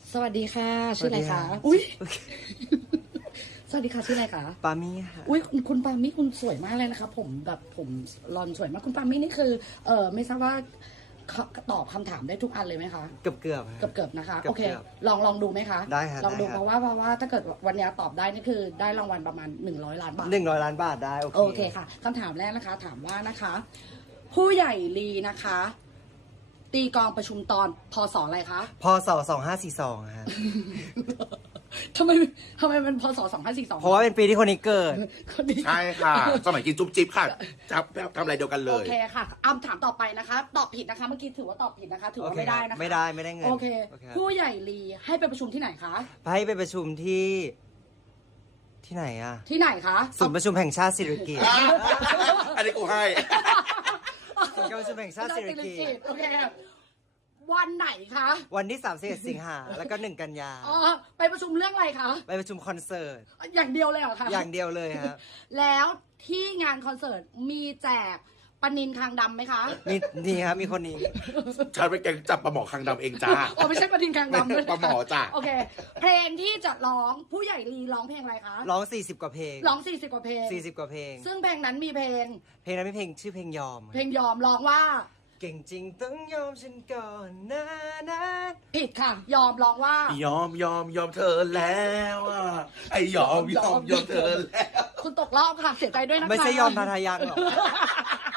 สวัสดีค่ะชื่ออะไรคะสวัสดีค่ะอุ้ย สวัสดีค่ะชื่ออะไรคะปามี่ค่ะอุ้ยคุณปามี่คุณสวยมากเลยนะคะผมรอนสวยมากคุณปามี่นี่คือไม่ทราบว่าตอบคำถามได้ทุกอันเลยไหมคะเกือบเกือบนะคะเกือบโอเคลองดูไหมคะได้ค่ะลองดูได้ค่ะเพราะว่าถ้าเกิดวันนี้ตอบได้นี่คือได้รางวัลประมาณ100 ล้านบาท 100 ล้านบาทได้โอเคค่ะคำถามแรกนะคะ ถามว่านะคะ ผู้ใหญ่ลีนะคะ ตีกลองประชุมตอนพศอะไรคะพศ2542ฮะทำไมเป็นพศ2542 เพราะว่าเป็นปีที่คนนี้เกิดคนนี้ใช่ค่ะ สมัยกินจุ๊บจิ๊บค่ะจับทำอะไรเดียวกันเลโอย เคค่ะถามต่อไปนะคะ ตอบผิดนะคะ เมื่อกี้ถือว่าตอบผิดนะคะ ถือว่าไม่ได้นะคะไม่ได้เงินโอเคครับผู้ใหญ่ลีให้ไปประชุมที่ไหนคะให้ไปประชุมที่ไหนอะที่ไหนคะศูนย์ประชุมแห่งชาติสิริกิติ์อันนี้กูให้ศูนย์การประชุมแห่งชาติสิริกิติ์โอเค วันไหนคะวันที่31สิงหาแล้วก็1 กันยาอ๋อไปประชุมเรื่องอะไรคะไปประชุมคอนเสิร์ตอย่างเดียวเลยเหรอคะอย่างเดียวเลยครับแล้วที่งานคอนเสิร์ตมีแจกปนินคางดำไหมคะนี่ครับมีคนนี้ฉันไปแกงจับปลาหมอคางดำเองจ้าอ๋อไม่ใช่ปนินคางดำด้วยปลาหมอจ้ะโอเค เพลงที่จะร้องผู้ใหญ่ลีร้องเพลงอะไรคะร้อง40 กว่าเพลงร้อง40 กว่าเพลง 40 กว่าเพลงซึ่งเพลงนั้นมีเพลงเพลงนั้นเป็นเพลงชื่อเพลงยอมเพลงยอมร้องว่าเก่งจริงต้องยอมฉันก่อนนะนะผิดค่ะ ยอมร้องว่ายอมเธอแล้วอะไอยอมเธอแล้วคุณตกรอบค่ะ เสียใจด้วยนะคะไม่ใช่ยอมทาทายังหรอ